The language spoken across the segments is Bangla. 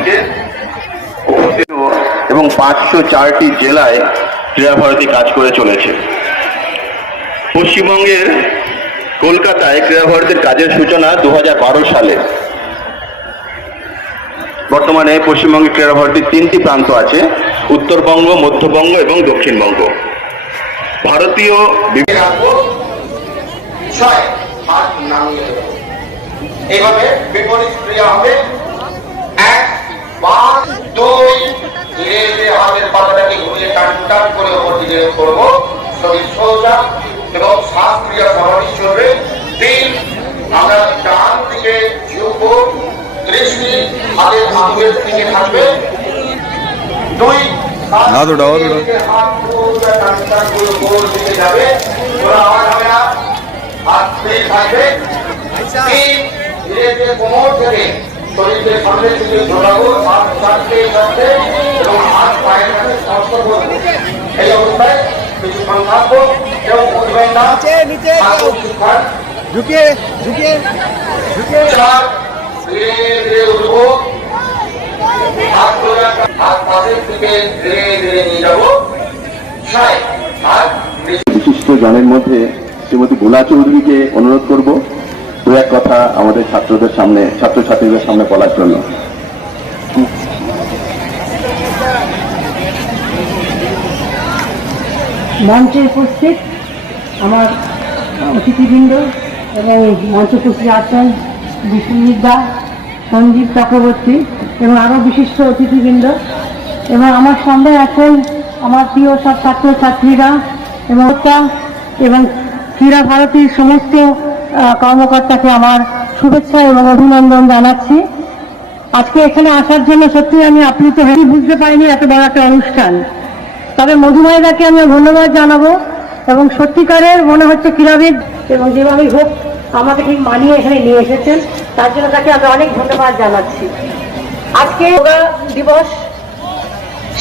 মঞ্চে এবং 504টি জেলায় ক্রীড়াভারতী কাজ করে চলেছে। পশ্চিমবঙ্গের কলকাতায় ক্রীড়াভারতীর কাজের সূচনা 2012 সালে। বর্তমানে পশ্চিমবঙ্গে ক্রীড়াভারতীর 3টি প্রান্ত আছে, উত্তরবঙ্গ, মধ্যবঙ্গ এবং দক্ষিণবঙ্গ। ভারতীয় এইভাবে বিপরীত ক্রিয়া হবে। 1 5 2 ধীরে ধীরে হাতের পাতাটাকে ঘুরিয়ে টান করে ওপর দিকে করবো, শরীর সোজা এবং শ্বাস ক্রিয়া স্বাভাবিক চলবে। 3 আমরা ডান দিকে ঝুঁকবো, দৃষ্টি হাতের আঙুলের দিকে থাকবে। 2 হাত পুরো টান করে গোল দিকে যাবে, কোনো আওয়াজ হবে না, হাত স্থির থাকবে। 3 ধীরে ধীরে কোমর থেকে শরীরের সামনের দিকে ঝোলাবো, হাত চারটে চারটে এবং হাত পায়ের কাছে স্পর্শ করবো। এই অবস্থায় কিছুক্ষণ থাকবো এবং উঠবেন না, ঝুঁকে ঝুঁকে ঝুঁকে 4 ধীরে ধীরে উঠবো, হাত পাশের দিকে ধীরে ধীরে নিয়ে যাবো। 6 হাত বিশিষ্ট জনের মধ্যে শ্রীমতী গোলা চৌধুরীকে অনুরোধ করব দু এক কথা আমাদের ছাত্রদের সামনে, ছাত্রছাত্রীদের সামনে বলার জন্য। মঞ্চে উপস্থিত আমার অতিথিবৃন্দ এবং মঞ্চে উপস্থিত আছেন বিশ্বজিৎ দা, সঞ্জীব চক্রবর্তী এবং আরও বিশিষ্ট অতিথিবৃন্দ, এবং আমার সঙ্গে আছেন আমার প্রিয় সব ছাত্রছাত্রীরা এবং ক্রীড়া ভারতীর সমস্ত কর্মকর্তাকে আমার শুভেচ্ছা এবং অভিনন্দন জানাচ্ছি। আজকে এখানে আসার জন্য সত্যি আমি আপ্লুত হয়ে বুঝতে পারিনি এত বড় একটা অনুষ্ঠান। তবে মধুময়দাকে আমি ধন্যবাদ জানাবো এবং সত্যিকারের মনে হচ্ছে ক্রীড়াবিদ এবং যেভাবে হোক আমাকে ঠিক মানিয়ে এখানে নিয়ে এসেছেন, তার জন্য তাকে আমি অনেক ধন্যবাদ জানাচ্ছি। আজকে যোগা দিবস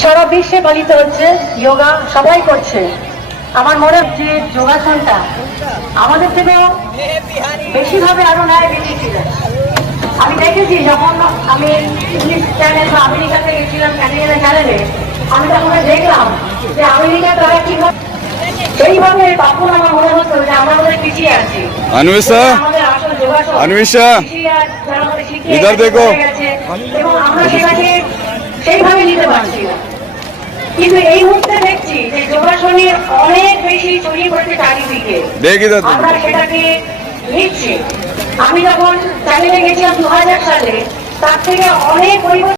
সারা বিশ্বে পালিত হচ্ছে, যোগা সবাই করছে। আমার মনে হচ্ছে যোগাসনটা আমাদের থেকেও বেশিভাবে আরো ন্যায় বেরিয়েছিল। আমি দেখেছি যখন আমি ইংলিশ চ্যানেল বা আমেরিকাতে গেছিলাম চ্যানেলে, আমি তখন দেখলাম যে আমেরিকা তারা কিভাবে সেইভাবে, তখন আমার মনে হতো যে আমরা আমাদের পিছিয়ে আছি। আমাদের আসল যোগাসন এবং আমরা সেটাকে সেইভাবে নিতে পারছি না। কিন্তু এই মুহূর্তে দেখছি যে যোগাসনে অনেক বেশি ছড়িয়ে পড়েছে চারিদিকে, আমরা সেটাকে নিচ্ছি। আমি যখন চ্যানেলে গেছিলাম 2000 সালে, তার থেকে অনেক পরিবর্তন।